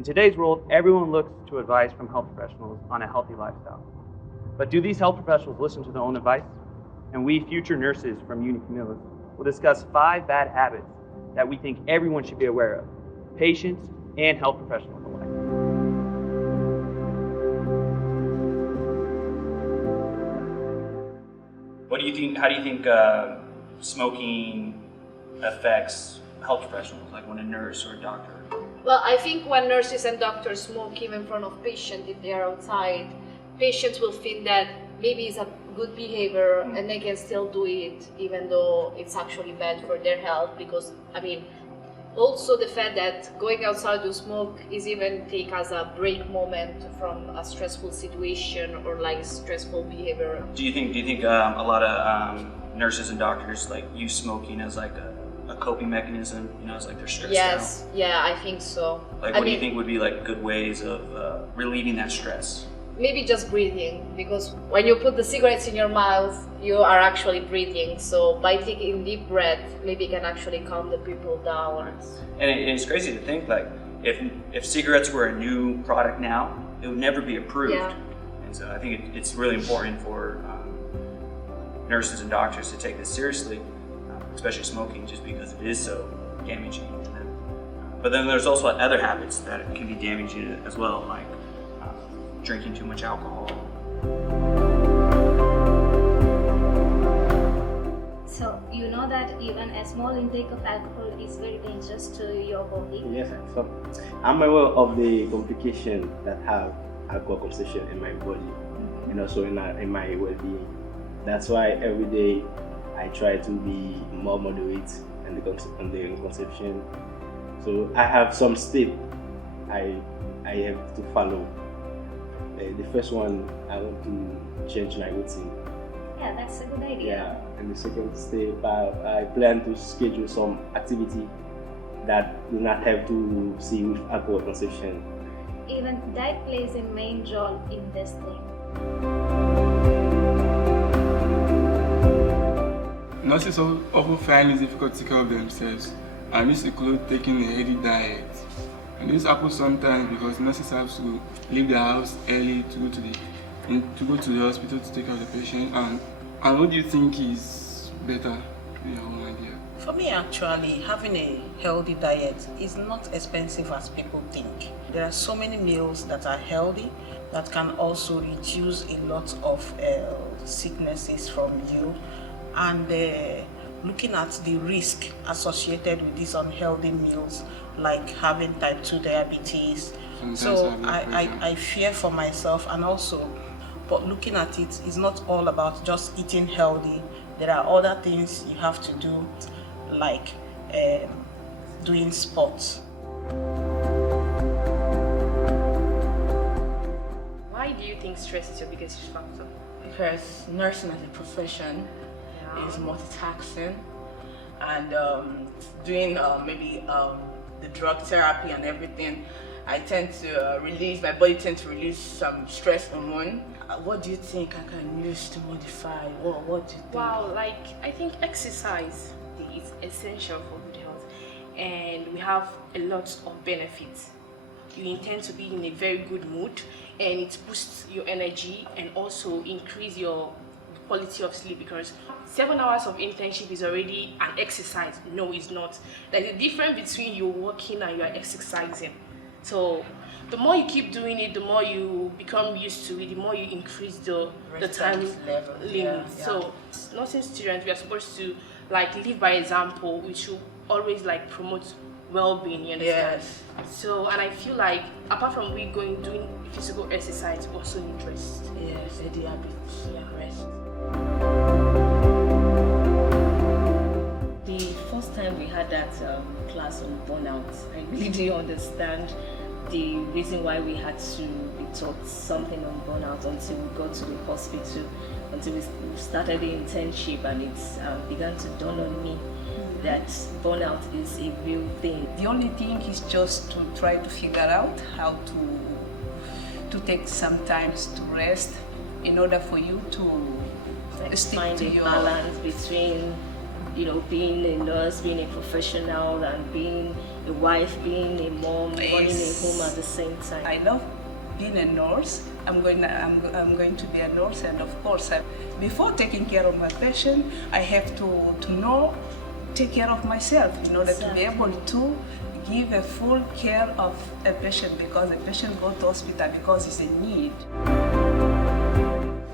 In today's world, everyone looks to advice from health professionals on a healthy lifestyle. But do these health professionals listen to their own advice? And we, future nurses from UniCamillus, will discuss 5 bad habits that we think everyone should be aware of, patients and health professionals alike. What do you think? How do you think smoking affects health professionals, like when a nurse or a doctor? Well, I think when nurses and doctors smoke in front of patients, if they are outside, patients will think that maybe it's a good behavior and they can still do it even though it's actually bad for their health. Because, I mean, also the fact that going outside to smoke is even take as a break moment from a stressful situation or like stressful behavior. Do you think a lot of nurses and doctors like use smoking as like a coping mechanism, as like they're stressed Yes, out? yeah, I think so. Like, what do you think would be like good ways of relieving that stress? Maybe just breathing, because when you put the cigarettes in your mouth, you are actually breathing. So by taking deep breath, maybe it can actually calm the people down. And it's crazy to think, like, if cigarettes were a new product now, it would never be approved. Yeah. And so I think it's really important for nurses and doctors to take this seriously, especially smoking, just because it is so damaging to them. But then there's also other habits that can be damaging as well, like drinking too much alcohol. So you know that even a small intake of alcohol is very dangerous to your body? Yes, so I'm aware of the complications that have alcohol consumption in my body and also in my well-being. That's why every day I try to be more moderate in the consumption. So I have some steps I have to follow. The first one, I want to change my routine. Yeah, that's a good idea. Yeah, and the second step, I plan to schedule some activity that do not have to see with alcohol consumption. Even diet plays a main role in this thing. Nurses often find it difficult to take care of themselves, and this includes taking a healthy diet. And this happens sometimes because nurses have to leave the house early to go to the hospital to take care of the patient. And what do you think is better? Your own idea. For me, actually, having a healthy diet is not expensive as people think. There are so many meals that are healthy that can also reduce a lot of sicknesses from you. And looking at the risk associated with these unhealthy meals, like having type 2 diabetes. So I fear for myself, and also, but looking at it is not all about just eating healthy. There are other things you have to do, like doing sports. Why do you think stress is your biggest factor? Because nursing as a profession is multitasking, and doing maybe the drug therapy and everything, I tend to my body tends to release some stress hormone. What do you think I can use to modify? What do you think? Wow, I think exercise is essential for good health, and we have a lot of benefits. You intend to be in a very good mood, and it boosts your energy and also increase your quality of sleep, because 7 hours of internship is already an exercise. No, it's not. There's a difference between you working and you are exercising. So the more you keep doing it, the more you become used to it, the more you increase the time level limit. Yeah. So nursing students, we are supposed to live by example. We should always promote well-being, you understand? Yes. So, and I feel like apart from doing physical exercise, we also need rest. Yes, the habits, rest. The first time we had that class on burnout, I really didn't understand the reason why we had to be taught something on burnout until we got to the hospital, until we started the internship, and it began to dawn on me that burnout is a real thing. The only thing is just to try to figure out how to take some time to rest in order for you to stick Find to a your balance between being a nurse, being a professional, and being a wife, being a mom, running a home at the same time? I love being a nurse. I'm going to be a nurse, and of course, before taking care of my patient, I have to take care of myself in order to be able to give a full care of a patient, because a patient goes to hospital because it's a need.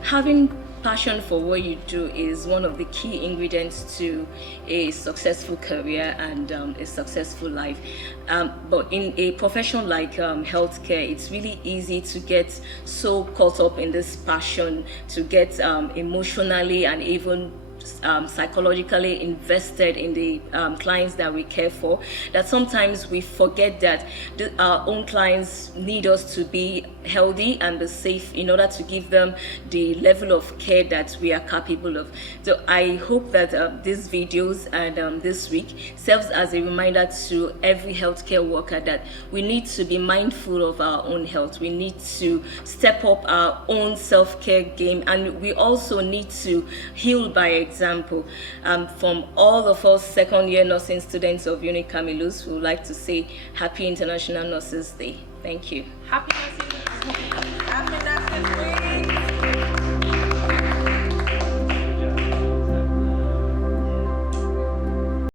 Having passion for what you do is one of the key ingredients to a successful career and a successful life. But in a profession like healthcare, it's really easy to get so caught up in this passion, to get emotionally and even psychologically invested in the clients that we care for, that sometimes we forget that our own clients need us to be healthy and be safe in order to give them the level of care that we are capable of. So I hope that these videos and this week serves as a reminder to every healthcare worker that we need to be mindful of our own health. We need to step up our own self-care game, and we also need to heal by example. From all of us second-year nursing students of UniCamillus, we would like to say Happy International Nurses Day. Thank you. Happy Nurses